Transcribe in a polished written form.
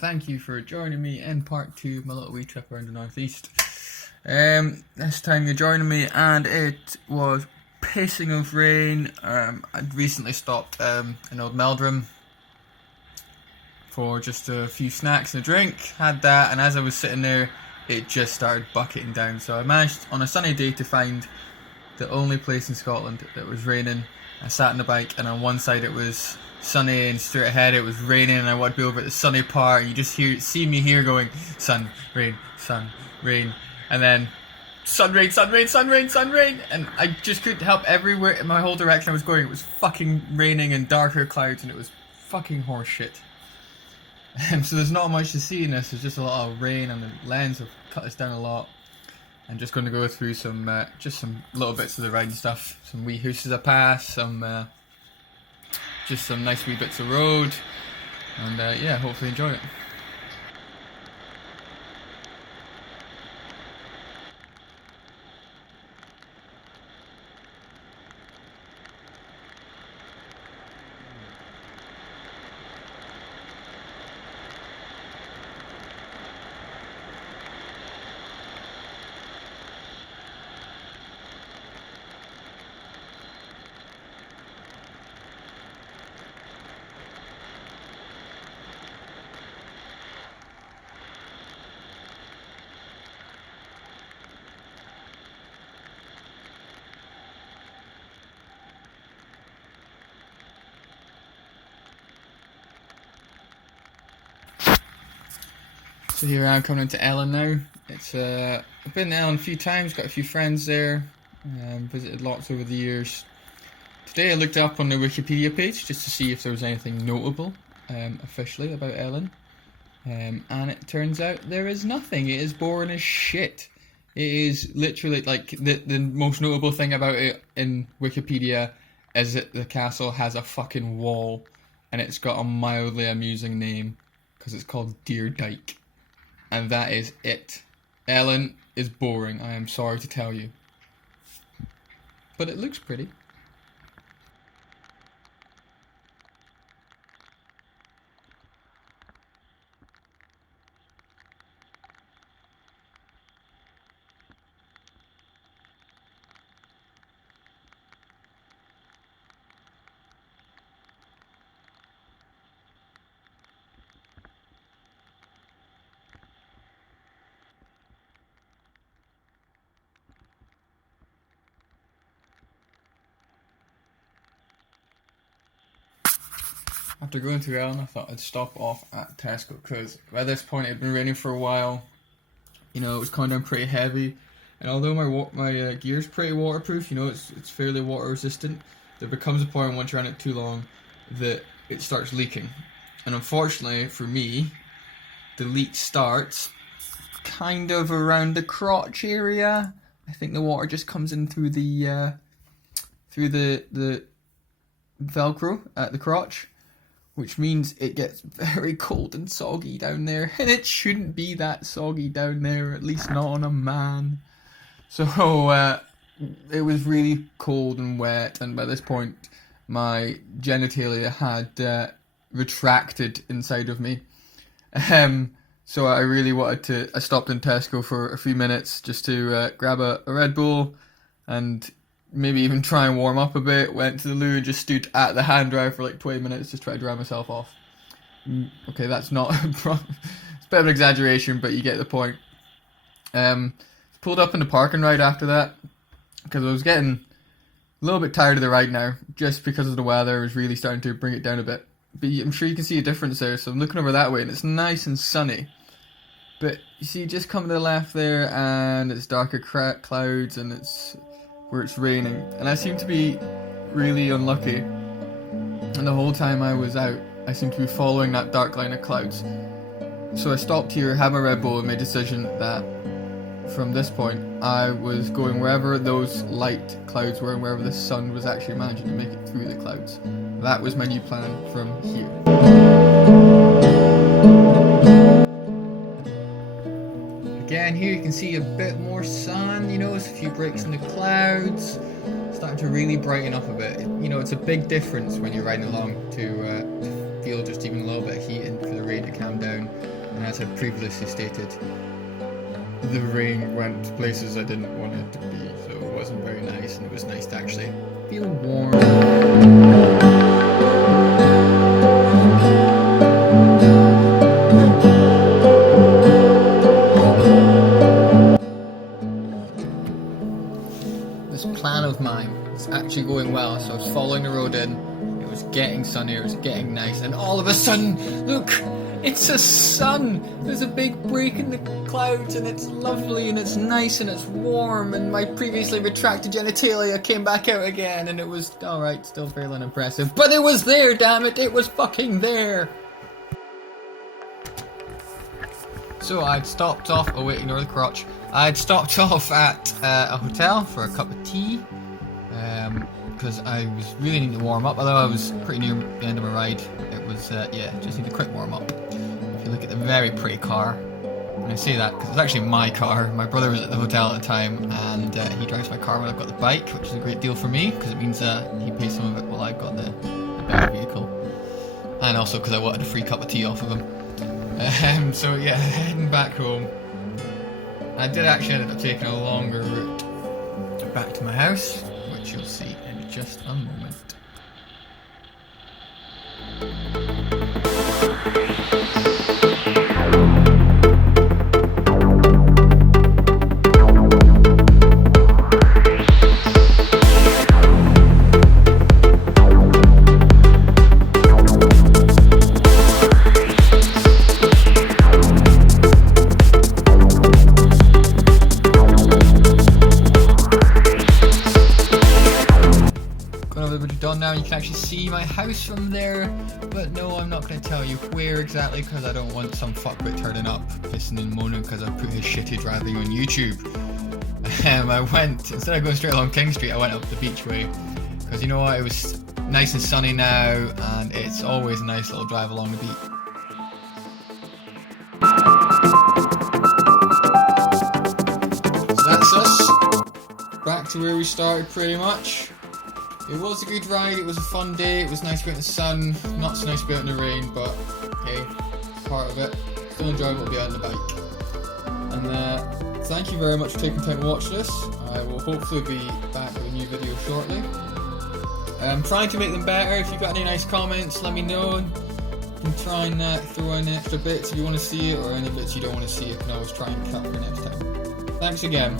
thank you for joining me in part 2 of my little wee trip around the northeast. This time you're joining me and it was pissing of rain. I'd recently stopped in Old Meldrum for just a few snacks and a drink, had that, and as I was sitting there it just started bucketing down. So I managed on a sunny day to find the only place in Scotland that was raining. I sat on the bike and on one side it was sunny and straight ahead it was raining, and I wanted to be over at the sunny part and you just see me here going sun, rain, and then sun, rain, and I just couldn't help everywhere in my whole direction I was going. It was fucking raining and darker clouds and it was fucking horse shit. So there's not much to see in this, there's just a lot of rain and the lens have cut us down a lot. I'm just going to go through some just some little bits of the ride and stuff, some wee houses I passed, just some nice wee bits of road, and yeah, hopefully enjoy it. So here I am coming into Ellon now. It's I've been to Ellon a few times, got a few friends there, visited lots over the years. Today I looked up on the Wikipedia page just to see if there was anything notable officially about Ellon, and it turns out there is nothing. It is boring as shit. It is literally like the most notable thing about it in Wikipedia is that the castle has a fucking wall and it's got a mildly amusing name because it's called Deer Dyke. And that is it. Ellon is boring, I am sorry to tell you. But it looks pretty. After going through Ellon, I thought I'd stop off at Tesco because by this point it had been raining for a while. You know, it was coming down pretty heavy, and although my gear's pretty waterproof, you know, it's fairly water resistant, there becomes a point once you're on it too long that it starts leaking. And unfortunately for me, the leak starts kind of around the crotch area. I think the water just comes in through the Velcro at the crotch, which means it gets very cold and soggy down there, and it shouldn't be that soggy down there, at least not on a man. So it was really cold and wet, and by this point my genitalia had retracted inside of me. So I really wanted to, I stopped in Tesco for a few minutes just to grab a Red Bull and maybe even try and warm up a bit. Went to the loo and just stood at the hand dryer for like 20 minutes just trying to dry myself off. Okay, that's not it's a bit of an exaggeration, but you get the point. Pulled up in the parking ride after that because I was getting a little bit tired of the ride now, just because of the weather. It was really starting to bring it down a bit, but I'm sure you can see a difference there. So I'm looking over that way and it's nice and sunny, but you see just coming to the left there and it's darker clouds and it's where it's raining, and I seem to be really unlucky, and the whole time I was out I seemed to be following that dark line of clouds. So I stopped here, had my Red Bull, and made a decision that from this point I was going wherever those light clouds were and wherever the sun was actually managing to make it through the clouds. That was my new plan from here. Again, here you can see a bit more sun, you know, it's a few breaks in the clouds, starting to really brighten up a bit. You know, it's a big difference when you're riding along to feel just even a little bit of heat and for the rain to calm down. as I previously stated, the rain went to places I didn't want it to be, so it wasn't very nice, and it was nice to actually feel warm. This plan of mine was actually going well, so I was following the road in, it was getting sunnier, it was getting nice, and all of a sudden, look! It's a sun! There's a big break in the clouds, and it's lovely, and it's nice, and it's warm, and my previously retracted genitalia came back out again, and it was, alright, still fairly unimpressive. But it was there, damn it! It was fucking there! So I'd stopped off, oh wait, ignore the crotch. I'd stopped off at a hotel for a cup of tea, because I was really needing to warm up, although I was pretty near the end of my ride. It was, yeah, just need a quick warm up. If you look at the very pretty car, and I say that because it's actually my car. My brother was at the hotel at the time, and he drives my car when I've got the bike, which is a great deal for me, because it means he pays some of it while I've got the better vehicle. And also because I wanted a free cup of tea off of him. So yeah, heading back home. I did actually end up taking a longer route back to my house, which you'll see in just a moment. Now you can actually see my house from there, but no, I'm not going to tell you where exactly because I don't want some fuckbit turning up pissing and moaning because I put his shitty driving on YouTube. I went, instead of going straight along King Street, I went up the beach way because you know what, it was nice and sunny now, and it's always a nice little drive along the beach. So that's us, back to where we started pretty much. It was a good ride, it was a fun day, it was nice to be out in the sun, not so nice to be out in the rain, but hey, part of it. Still enjoyable to be out on the bike. And thank you very much for taking time to watch this. I will hopefully be back with a new video shortly. I'm trying to make them better. If you've got any nice comments, let me know. You can try and throw in extra bits if you want to see it, or any bits you don't want to see, I can always try and cut for next time. Thanks again.